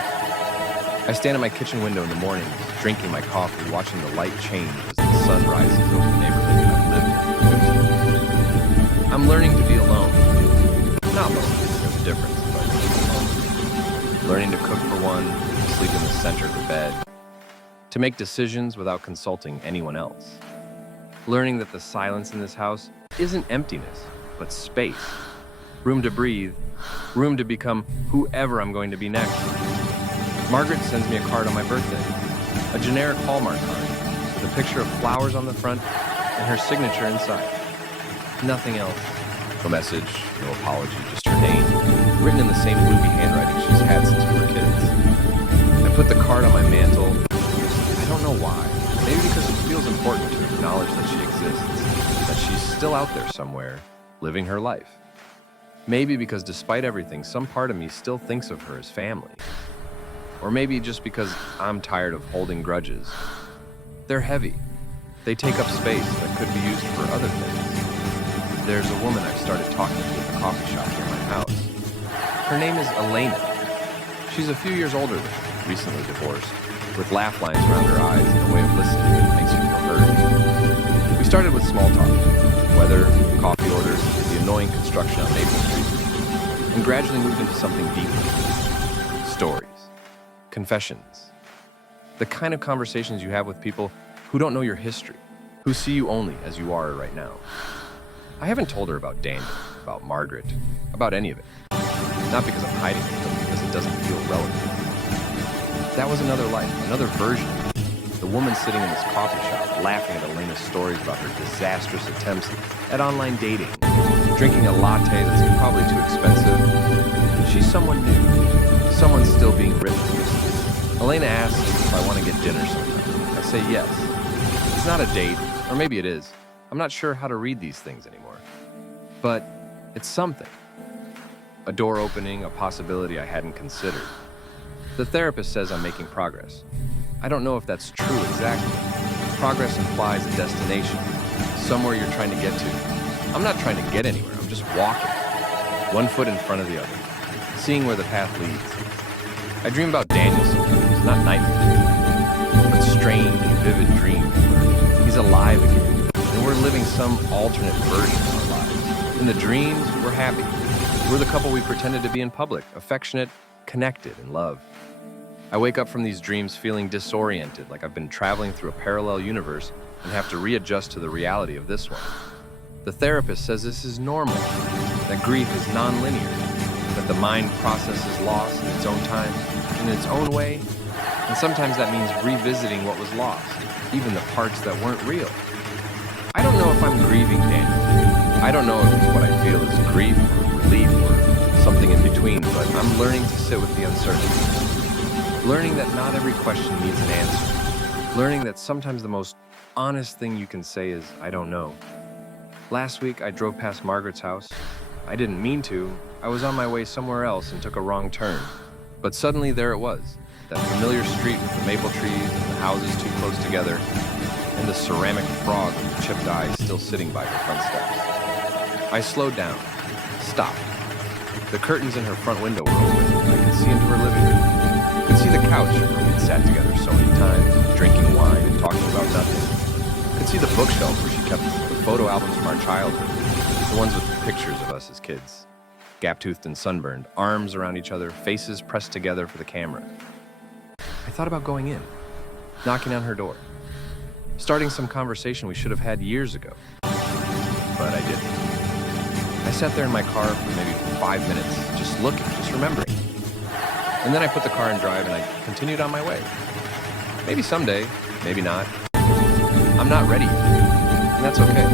I stand at my kitchen window in the mornings, drinking my coffee, watching the light change as the sun rises over the neighborhood I've lived in for 15 years. I'm learning to be alone. Not lonely, there's a difference, but alone. Learning to cook for one, to sleep in the center of the bed. to make decisions without consulting anyone else. Learning that the silence in this house isn't emptiness, but space. Room to breathe, room to become whoever I'm going to be next. Margaret sends me a card on my birthday, a generic Hallmark card with a picture of flowers on the front and her signature inside. Nothing else. No message, no apology, just her name, written in the same loopy handwriting she's had since we were kids. I put the card on my mantle. I don't know why. Maybe because it feels important to acknowledge that she exists, that she's still out there somewhere, living her life. Maybe because despite everything, some part of me still thinks of her as family. Or maybe just because I'm tired of holding grudges. They're heavy. They take up space that could be used for other things. There's a woman I've started talking to at the coffee shop near my house. Her name is Elena. She's a few years older than me, recently divorced, with laugh lines around her eyes and a way of listening that makes you feel heard. We started with small talk, weather, coffee orders, the annoying construction on Maple Street, and gradually moved into something deeper. Stories, confessions, the kind of conversations you have with people who don't know your history, who see you only as you are right now. I haven't told her about Daniel, about Margaret, about any of it. Not because I'm hiding it, but because it doesn't feel relevant. That was another life, another version. The woman sitting in this coffee shop, laughing at Elena's stories about her disastrous attempts at online dating, drinking a latte that's probably too expensive. She's someone new, someone still being written. Elena asks if I want to get dinner sometime. I say yes. It's not a date, or maybe it is. I'm not sure how to read these things anymore. But it's something. A door opening, a possibility I hadn't considered. The therapist says I'm making progress. I don't know if that's true exactly. Progress implies a destination, somewhere you're trying to get to. I'm not trying to get anywhere, I'm just walking. One foot in front of the other, seeing where the path leads. I dream about Daniel sometimes, not nightmares, but strange, vivid dreams where he's alive again. And we're living some alternate version of our lives. In the dreams, we're happy. We're the couple we pretended to be in public, affectionate, connected, and loved. I wake up from these dreams feeling disoriented, like I've been traveling through a parallel universe and have to readjust to the reality of this one. The therapist says this is normal, that grief is non-linear, that the mind processes loss in its own time, in its own way, and sometimes that means revisiting what was lost, even the parts that weren't real. I don't know if I'm grieving Daniel. I don't know if what I feel is grief or relief or something in between, but I'm learning to sit with the uncertainty. Learning that not every question needs an answer. Learning that sometimes the most honest thing you can say is, I don't know. Last week, I drove past Margaret's house. I didn't mean to. I was on my way somewhere else and took a wrong turn. But suddenly there it was, that familiar street with the maple trees and the houses too close together, and the ceramic frog with the chipped eyes still sitting by her front steps. I slowed down, stopped. The curtains in her front window were open. I could see into her living room. Could see the couch where we'd sat together so many times, drinking wine and talking about nothing. Could see the bookshelf where she kept the photo albums from our childhood, the ones with the pictures of us as kids. Gap-toothed and sunburned, arms around each other, faces pressed together for the camera. I thought about going in, knocking on her door, starting some conversation we should have had years ago. But I didn't. I sat there in my car for maybe 5 minutes, just looking, just remembering. And then I put the car in drive and I continued on my way. Maybe someday, maybe not. I'm not ready yet, and that's okay.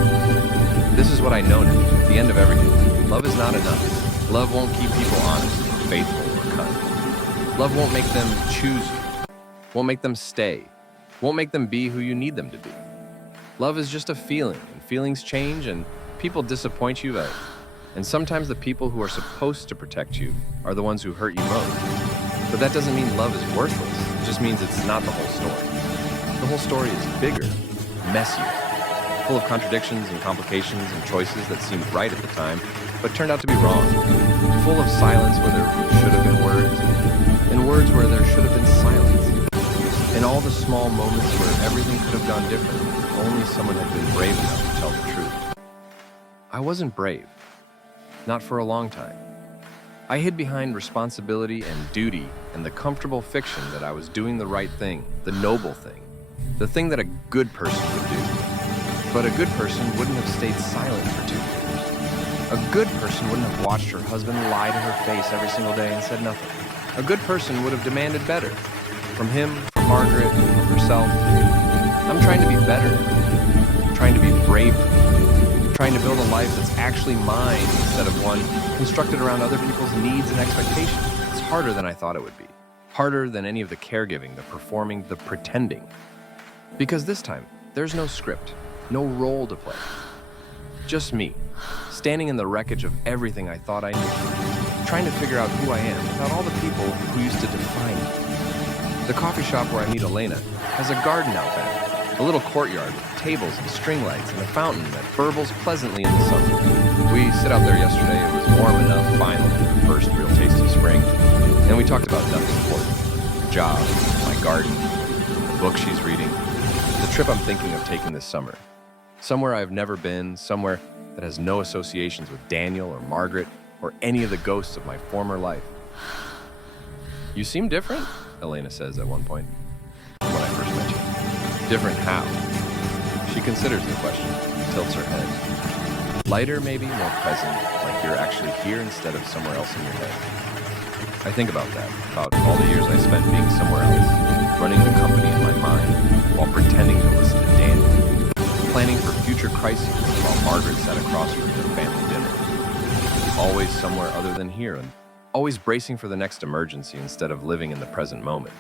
This is what I know now, at the end of everything. Love is not enough. Love won't keep people honest or faithful or kind. Love won't make them choose you, won't make them stay, won't make them be who you need them to be. Love is just a feeling, and feelings change, and people disappoint you, and sometimes the people who are supposed to protect you are the ones who hurt you most. But that doesn't mean love is worthless. It just means it's not the whole story. The whole story is bigger, messier, full of contradictions and complications and choices that seemed right at the time, but turned out to be wrong. Full of silence where there should have been words, and words where there should have been silence. And all the small moments where everything could have gone differently if only someone had been brave enough to tell the truth. I wasn't brave. Not for a long time. I hid behind responsibility and duty and the comfortable fiction that I was doing the right thing, the noble thing, The thing that a good person would do. But a good person wouldn't have stayed silent for 2 years. A good person wouldn't have watched her husband lie to her face every single day and said nothing. A good person would have demanded better. From him, from Margaret, from herself. I'm trying to be better now. I'm trying to be braver. I'm trying to build a life that's actually mine instead of one constructed around other people's needs and expectations. It's harder than I thought it would be. Harder than any of the caregiving, the performing, the pretending. Because this time, there's no script, no role to play. Just me, standing in the wreckage of everything I thought I knew, trying to figure out who I am without all the people who used to define me. The coffee shop where I meet Elena has a garden out back, a little courtyard with tables and string lights and a fountain that burbles pleasantly in the summer. We sit out there yesterday. It was warm enough, finally, the first real taste of spring, and we talked about nothing important. Job, my garden, the book she's reading, the trip I'm thinking of taking this summer. Somewhere I've never been, somewhere that has no associations with Daniel or Margaret or any of the ghosts of my former life. You seem different, Elena says at one point, from when I first met you. Different how? She considers the question, tilts her head. Lighter, maybe, more present, like you're actually here instead of somewhere else in your head. I think about that, about all the years I spent being somewhere else, running the company in my mind, while pretending to listen to Daniel, planning for future crises while Margaret sat across from me at family dinner. Always somewhere other than here, and always bracing for the next emergency instead of living in the present moment.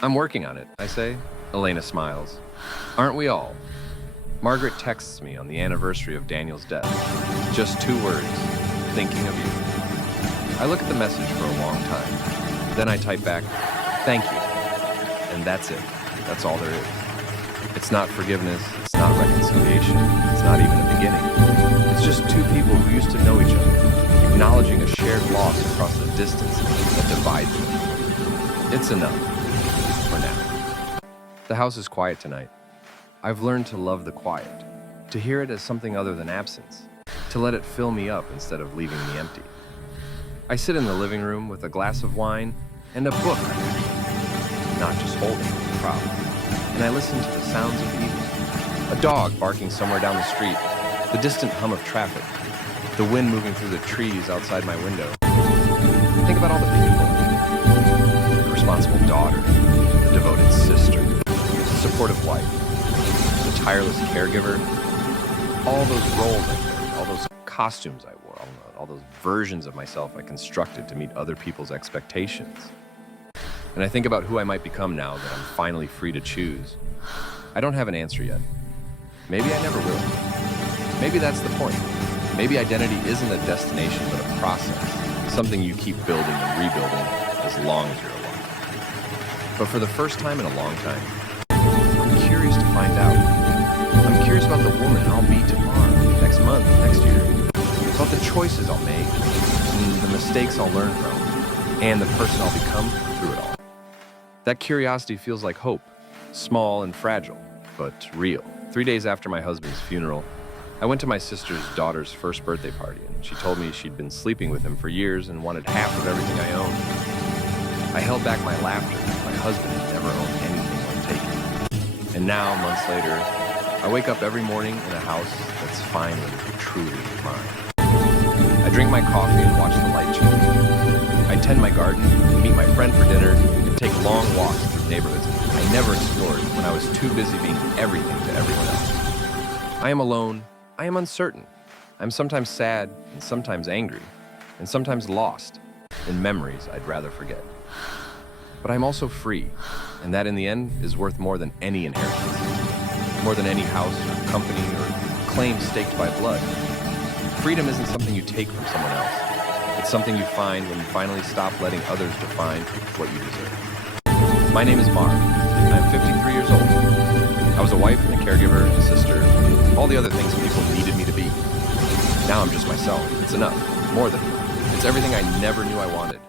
I'm working on it, I say. Elena smiles. Aren't we all? Margaret texts me on the anniversary of Daniel's death. Just 2 words, thinking of you. I look at the message for a long time. Then I type back, thank you. And that's it. That's all there is. It's not forgiveness, it's not reconciliation, it's not even a beginning. It's just 2 people who used to know each other, acknowledging a shared loss across the distance that divides them. It's enough. For now. The house is quiet tonight. I've learned to love the quiet, to hear it as something other than absence, to let it fill me up instead of leaving me empty. I sit in the living room with a glass of wine and a book I'm actually reading, not just holding it, proud. And I listen to the sounds of the evening. A dog barking somewhere down the street, the distant hum of traffic, the wind moving through the trees outside my window. Think about all the people. The responsible daughter, the devoted sister, the supportive wife, the tireless caregiver, all those roles I played, all those costumes I wore, all those versions of myself I constructed to meet other people's expectations. And I think about who I might become now that I'm finally free to choose. I don't have an answer yet. Maybe I never will. Maybe that's the point. Maybe identity isn't a destination but a process, something you keep building and rebuilding as long as you're alive. But for the first time in a long time, I'm curious to find out. I'm curious about the woman I'll be tomorrow, next month, next year, about the choices I'll make, and the mistakes I'll learn from, and the person I'll become through it all. That curiosity feels like hope, small and fragile, but real. 3 days after my husband's funeral, I went to my sister's daughter's first birthday party, and she told me she'd been sleeping with him for years and wanted half of everything I owned. I held back my laughter. My husband had never owned anything worth taking. And now, months later, I wake up every morning in a house that's finally, truly mine. I drink my coffee and watch the light change. I tend my garden, meet my friend for dinner, and take long walks through neighborhoods I never explored when I was too busy being everything to everyone else. I am alone. I am uncertain. I'm sometimes sad and sometimes angry and sometimes lost in memories I'd rather forget. But I'm also free, and that in the end is worth more than any inheritance, more than any house or company or claim staked by blood. Freedom isn't something you take from someone else. It's something you find when you finally stop letting others define what you deserve. My name is Mark. I'm 53 years old. I was a wife and a caregiver and a sister, all the other things people needed me to be. Now I'm just myself. It's enough. More than enough. It's everything I never knew I wanted.